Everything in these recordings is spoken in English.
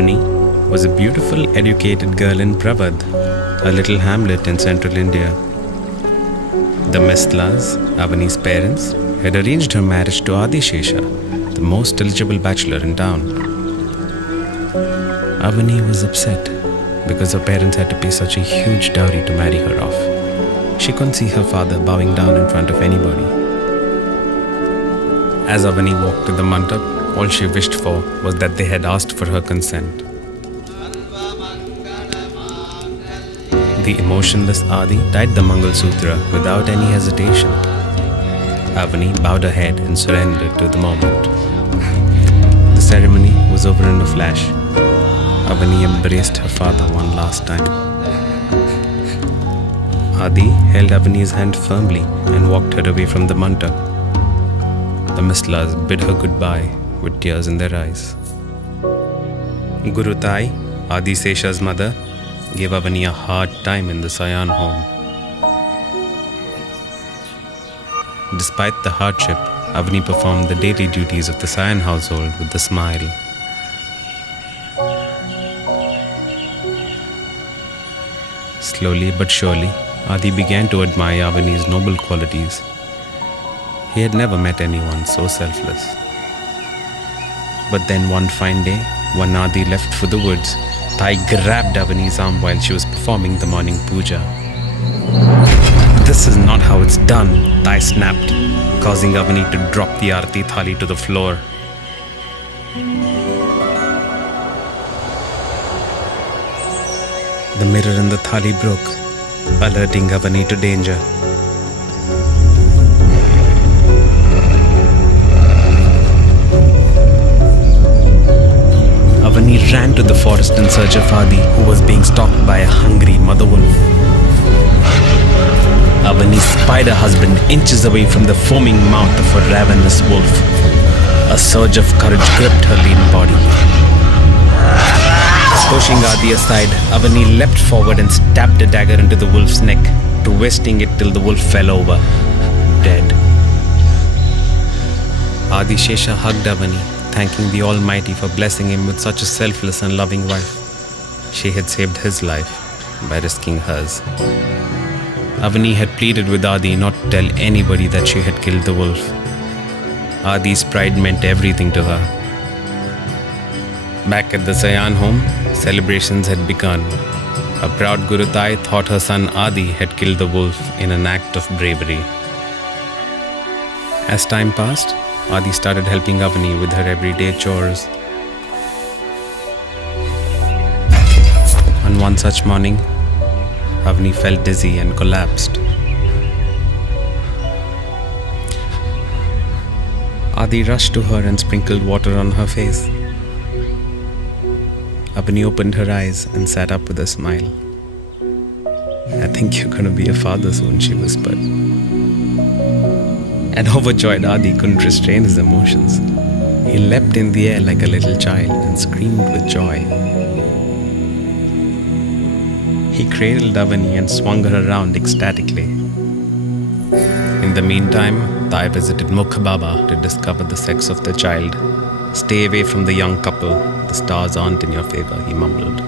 Avani was a beautiful, educated girl in Pravadh, a little hamlet in central India. The Mistlas, Avani's parents, had arranged her marriage to Adishesha, the most eligible bachelor in town. Avani was upset because her parents had to pay such a huge dowry to marry her off. She couldn't see her father bowing down in front of anybody. As Avani walked to the mandap, all she wished for was that they had asked for her consent. The emotionless Adi tied the Mangal Sutra without any hesitation. Avani bowed her head and surrendered to the moment. The ceremony was over in a flash. Avani embraced her father one last time. Adi held Avani's hand firmly and walked her away from the mandap. The Mislas bid her goodbye with tears in their eyes. Guru Tai, Adi Sesha's mother, gave Avani a hard time in the Sayan home. Despite the hardship, Avani performed the daily duties of the Sayan household with a smile. Slowly but surely, Adi began to admire Avani's noble qualities. He had never met anyone so selfless. But then one fine day, when Adi left for the woods, Tai grabbed Avani's arm while she was performing the morning puja. "This is not how it's done," Tai snapped, causing Avani to drop the arati thali to the floor. The mirror in the thali broke, alerting Avani to danger. Avani ran to the forest in search of Adi, who was being stalked by a hungry mother wolf. Avani spied her husband inches away from the foaming mouth of a ravenous wolf. A surge of courage gripped her lean body. Pushing Adi aside, Avani leapt forward and stabbed a dagger into the wolf's neck, twisting it till the wolf fell over, dead. Adi Shesha hugged Avani, thanking the Almighty for blessing him with such a selfless and loving wife. She had saved his life by risking hers. Avani had pleaded with Adi not to tell anybody that she had killed the wolf. Adi's pride meant everything to her. Back at the Sayan home, celebrations had begun. A proud Guru Tai thought her son Adi had killed the wolf in an act of bravery. As time passed, Adi started helping Avani with her everyday chores. On one such morning, Avani felt dizzy and collapsed. Adi rushed to her and sprinkled water on her face. Avani opened her eyes and sat up with a smile. "I think you're going to be a father soon," she whispered. An overjoyed Adi couldn't restrain his emotions. He leapt in the air like a little child and screamed with joy. He cradled Avani and swung her around ecstatically. In the meantime, Tai visited Mukh Baba to discover the sex of the child. "Stay away from the young couple. The stars aren't in your favor," he mumbled.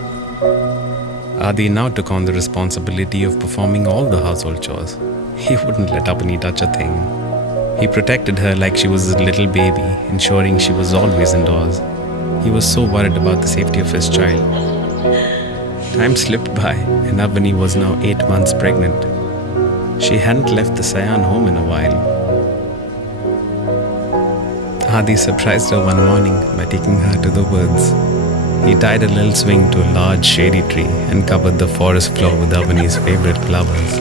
Adi now took on the responsibility of performing all the household chores. He wouldn't let Avani touch a thing. He protected her like she was a little baby, ensuring she was always indoors. He was so worried about the safety of his child. Time slipped by, and Avani was now 8 months pregnant. She hadn't left the Sayan home in a while. Adi surprised her one morning by taking her to the woods. He tied a little swing to a large shady tree and covered the forest floor with Avani's favorite flowers.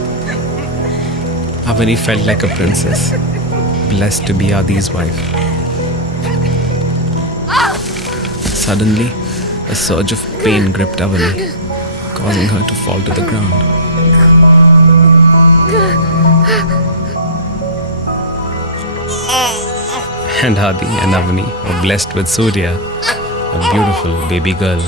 Avani felt like a princess, blessed to be Adi's wife. Suddenly, a surge of pain gripped Avani, causing her to fall to the ground. And Adi and Avani were blessed with Surya, a beautiful baby girl.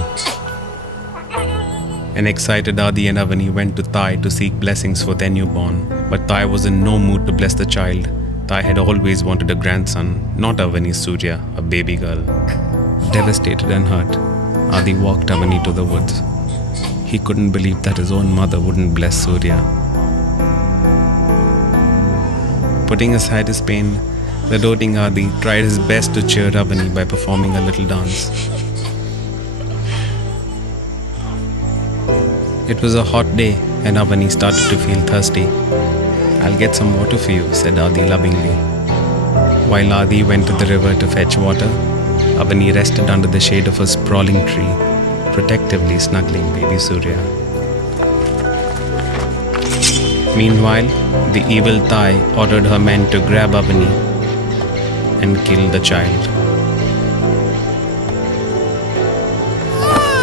An excited Adi and Avani went to Tai to seek blessings for their newborn, but Tai was in no mood to bless the child. Tai had always wanted a grandson, not Avani's Surya, a baby girl. Devastated and hurt, Adi walked Avani to the woods. He couldn't believe that his own mother wouldn't bless Surya. Putting aside his pain, the doting Adi tried his best to cheer Avani by performing a little dance. It was a hot day and Avani started to feel thirsty. "I'll get some water for you," said Adi lovingly. While Adi went to the river to fetch water, Avani rested under the shade of a sprawling tree, protectively snuggling baby Surya. Meanwhile, the evil Thai ordered her men to grab Avani and kill the child.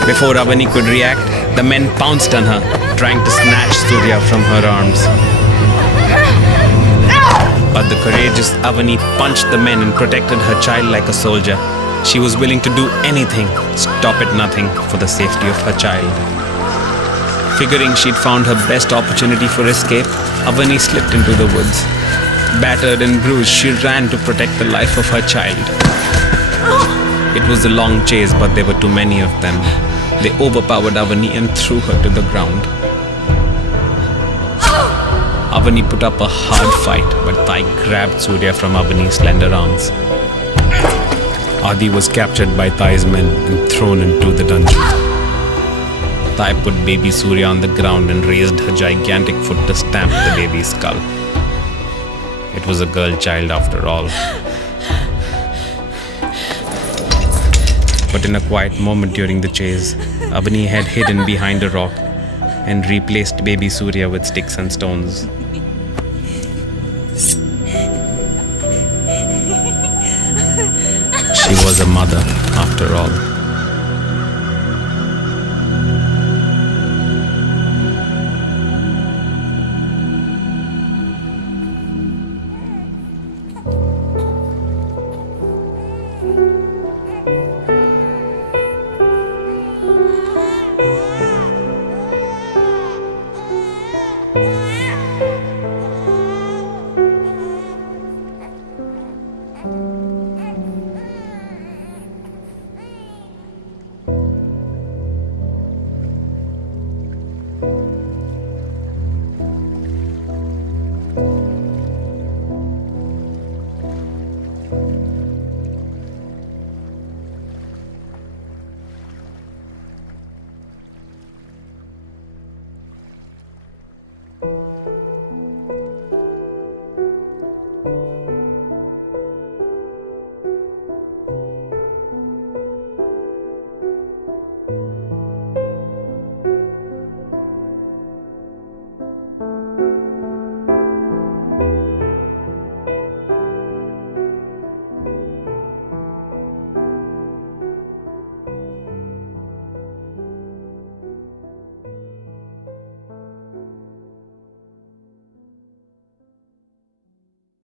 Before Avani could react, the men pounced on her, trying to snatch Surya from her arms. But the courageous Avani punched the men and protected her child like a soldier. She was willing to do anything, stop at nothing, for the safety of her child. Figuring she'd found her best opportunity for escape, Avani slipped into the woods. Battered and bruised, she ran to protect the life of her child. It was a long chase, but there were too many of them. They overpowered Avani and threw her to the ground. Avani put up a hard fight, but Thai grabbed Surya from Avani's slender arms. Adi was captured by Thai's men and thrown into the dungeon. Thai put baby Surya on the ground and raised her gigantic foot to stamp the baby's skull. It was a girl child after all. But in a quiet moment during the chase, Avani had hidden behind a rock and replaced baby Surya with sticks and stones. She was a mother after all.